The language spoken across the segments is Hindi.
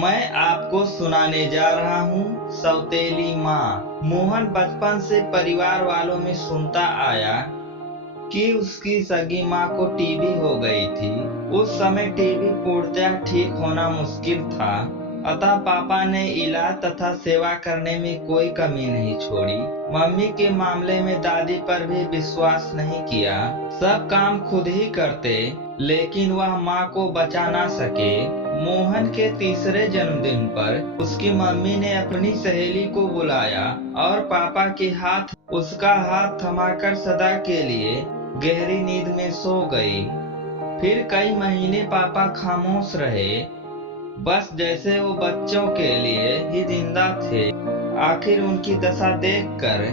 मैं आपको सुनाने जा रहा हूँ सौतेली माँ। मोहन बचपन से परिवार वालों में सुनता आया कि उसकी सगी माँ को टीबी हो गई थी। उस समय टीबी पूर्णतः ठीक होना मुश्किल था, अतः पापा ने इलाज तथा सेवा करने में कोई कमी नहीं छोड़ी। मम्मी के मामले में दादी पर भी विश्वास नहीं किया। सब काम खुद ही करते, लेकिन वह माँ को बचा ना सके। मोहन के तीसरे जन्मदिन पर उसकी मम्मी ने अपनी सहेली को बुलाया और पापा के हाथ उसका हाथ थमाकर सदा के लिए गहरी नींद में सो गई। फिर कई महीने पापा खामोश रहे, बस जैसे वो बच्चों के लिए ही जिंदा थे। आखिर उनकी दशा देखकर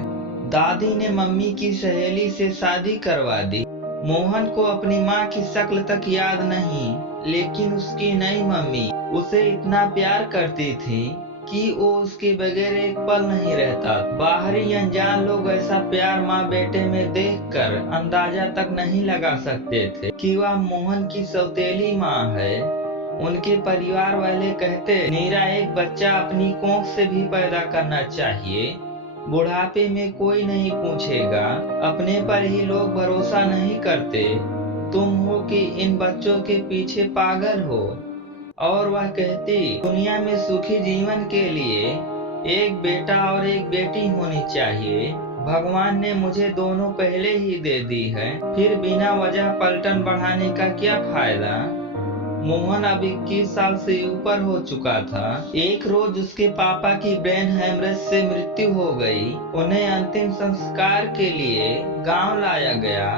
दादी ने मम्मी की सहेली से शादी करवा दी। मोहन को अपनी माँ की शक्ल तक याद नहीं, लेकिन उसकी नई मम्मी उसे इतना प्यार करती थी कि वो उसके बगैर एक पल नहीं रहता। बाहरी अनजान लोग ऐसा प्यार माँ बेटे में देखकर अंदाजा तक नहीं लगा सकते थे कि वह मोहन की सौतेली माँ है। उनके परिवार वाले कहते, मेरा एक बच्चा अपनी कोख से भी पैदा करना चाहिए। बुढ़ापे में कोई नहीं पूछेगा, अपने पर ही लोग भरोसा नहीं करते। तुम हो कि इन बच्चों के पीछे पागल हो। और वह कहती, दुनिया में सुखी जीवन के लिए एक बेटा और एक बेटी होनी चाहिए। भगवान ने मुझे दोनों पहले ही दे दी है, फिर बिना वजह पलटन बढ़ाने का क्या फायदा। मोहन अब 21 साल से ऊपर हो चुका था। एक रोज उसके पापा की ब्रेन हेमरेज से मृत्यु हो गई। उन्हें अंतिम संस्कार के लिए गांव लाया गया।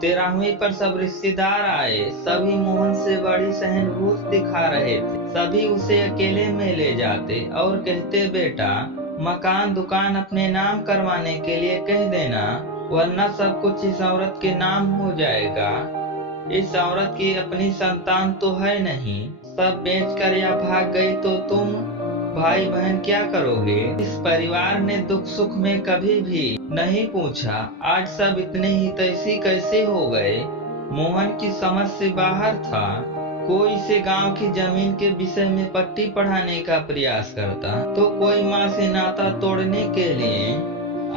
13वीं पर सब रिश्तेदार आए। सभी मोहन से बड़ी सहानुभूति दिखा रहे थे। सभी उसे अकेले में ले जाते और कहते, बेटा मकान दुकान अपने नाम करवाने के लिए कह देना, वरना सब कुछ इस औरत के नाम हो जाएगा। इस औरत की अपनी संतान तो है नहीं, सब बेचकर या भाग गई तो तुम भाई बहन क्या करोगे। इस परिवार ने दुख सुख में कभी भी नहीं पूछा। आज सब इतने ही तैसी कैसे हो गए, मोहन की समझ से बाहर था। कोई इसे गांव की जमीन के विषय में पट्टी पढ़ाने का प्रयास करता, तो कोई माँ से नाता तोड़ने के लिए।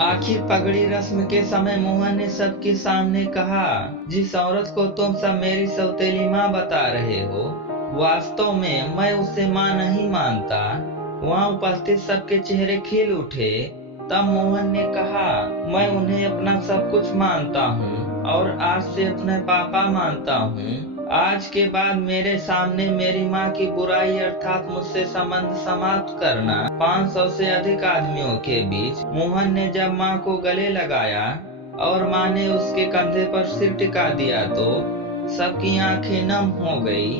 आखिर पगड़ी रस्म के समय मोहन ने सबके सामने कहा, जिस औरत को तुम सब मेरी सौतेली माँ बता रहे हो, वास्तव में मैं उसे माँ नहीं मानता। वहाँ उपस्थित सबके चेहरे खिल उठे। तब मोहन ने कहा, मैं उन्हें अपना सब कुछ मानता हूँ और आज से अपने पापा मानता हूँ। आज के बाद मेरे सामने मेरी माँ की बुराई अर्थात मुझसे संबंध समाप्त करना। 500 से अधिक आदमियों के बीच मोहन ने जब माँ को गले लगाया और माँ ने उसके कंधे पर सिर टिका दिया तो सबकी आंखें नम हो गई।